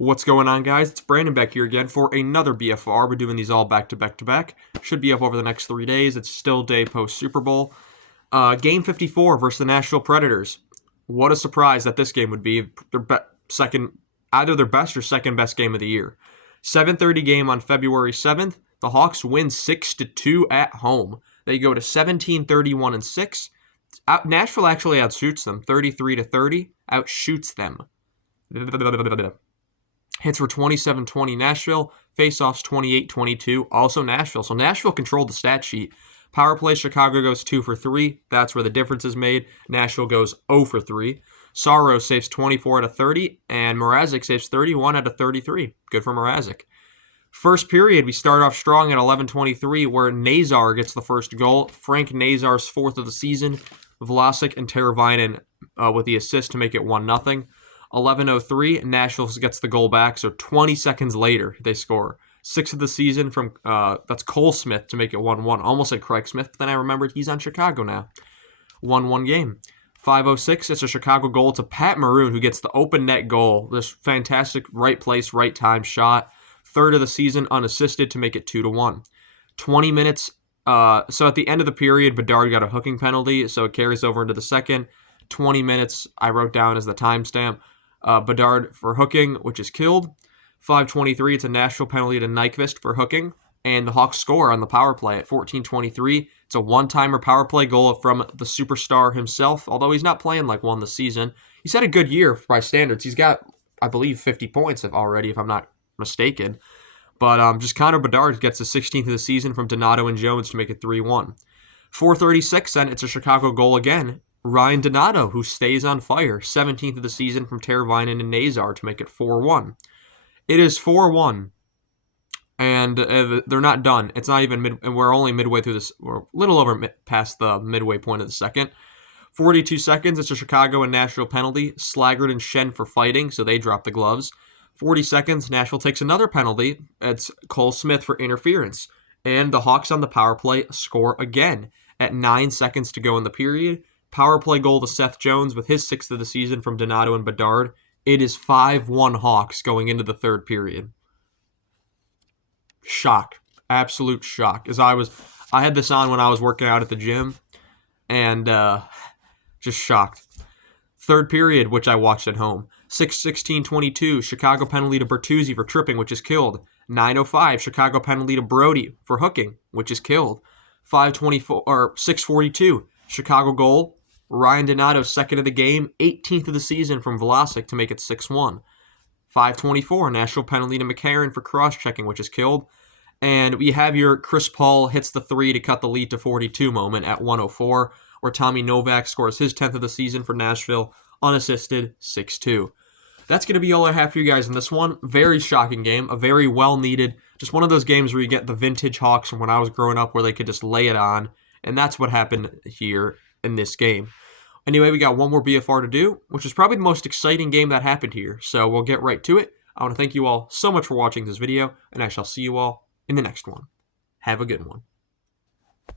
What's going on, guys? It's Brandon back here again for another BFR. We're doing these all back-to-back-to-back. Should be up over the next 3 days. It's still day post-Super Bowl. Game 54 versus the Nashville Predators. What a surprise that this game would be. Either their best or second best game of the year. 7:30 game on February 7th. The Hawks win 6-2 at home. They go to 17-31-6. Nashville actually outshoots them 33-30. Outshoots them. Hits were 27-20 Nashville. Faceoffs 28-22. Also Nashville. So Nashville controlled the stat sheet. Power play, Chicago goes 2 for 3. That's where the difference is made. Nashville goes 0 for 3. Saros saves 24 out of 30. And Mrazek saves 31 out of 33. Good for Mrazek. First period, we start off strong at 11:23, where Nazar gets the first goal. Frank Nazar's fourth of the season. Vlasic and Teravainen with the assist to make it 1-0. 11:03, Nashville gets the goal back, so 20 seconds later, they score. Sixth of the season from, that's Cole Smith to make it 1-1. Almost said Craig Smith, but then I remembered he's on Chicago now. 1-1 game. 5:06, it's a Chicago goal to Pat Maroon, who gets the open net goal. This fantastic right place, right time shot. Third of the season unassisted to make it 2-1. 20 minutes, so at the end of the period, Bedard got a hooking penalty, so it carries over into the second. 20 minutes, I wrote down as the timestamp. Bedard for hooking, which is killed. 5:23, it's a Nashville penalty to Nyquist for hooking. And the Hawks score on the power play at 14:23. It's a one-timer power play goal from the superstar himself, although he's not playing like one this season. He's had a good year by standards. He's got, I believe, 50 points already, if I'm not mistaken. But just Connor Bedard gets the 16th of the season from Donato and Jones to make it 3-1. 4:36, then it's a Chicago goal again. Ryan Donato, who stays on fire. 17th of the season from Teravainen and Nazar to make it 4-1. It is 4-1, and they're not done. It's not even we're only midway through this. We're a little over past the midway point of the second. 42 seconds, it's a Chicago and Nashville penalty. Slaggert and Shen for fighting, so they drop the gloves. 40 seconds, Nashville takes another penalty. It's Cole Smith for interference. And the Hawks on the power play score again at 9 seconds to go in the period. Power play goal to Seth Jones with his 6th of the season from Donato and Bedard. It is 5-1 Hawks going into the third period. Shock. Absolute shock. I had this on when I was working out at the gym, and just shocked. Third period, which I watched at home. 6:16:22, Chicago penalty to Bertuzzi for tripping, which is killed. 9:05, Chicago penalty to Brody for hooking, which is killed. 6:42, Chicago goal. Ryan Donato, second of the game, 18th of the season from Vlasic to make it 6-1. 5:24, Nashville penalty to McCarron for cross-checking, which is killed. And we have your Chris Paul hits the 3 to cut the lead to 42 moment at 1:04, where Tommy Novak scores his 10th of the season for Nashville, unassisted, 6-2. That's going to be all I have for you guys in this one. Very shocking game, a very well-needed, just one of those games where you get the vintage Hawks from when I was growing up where they could just lay it on, and that's what happened here in this game. Anyway, we got one more BFR to do, which is probably the most exciting game that happened here, so we'll get right to it. I want to thank you all so much for watching this video, and I shall see you all in the next one. Have a good one.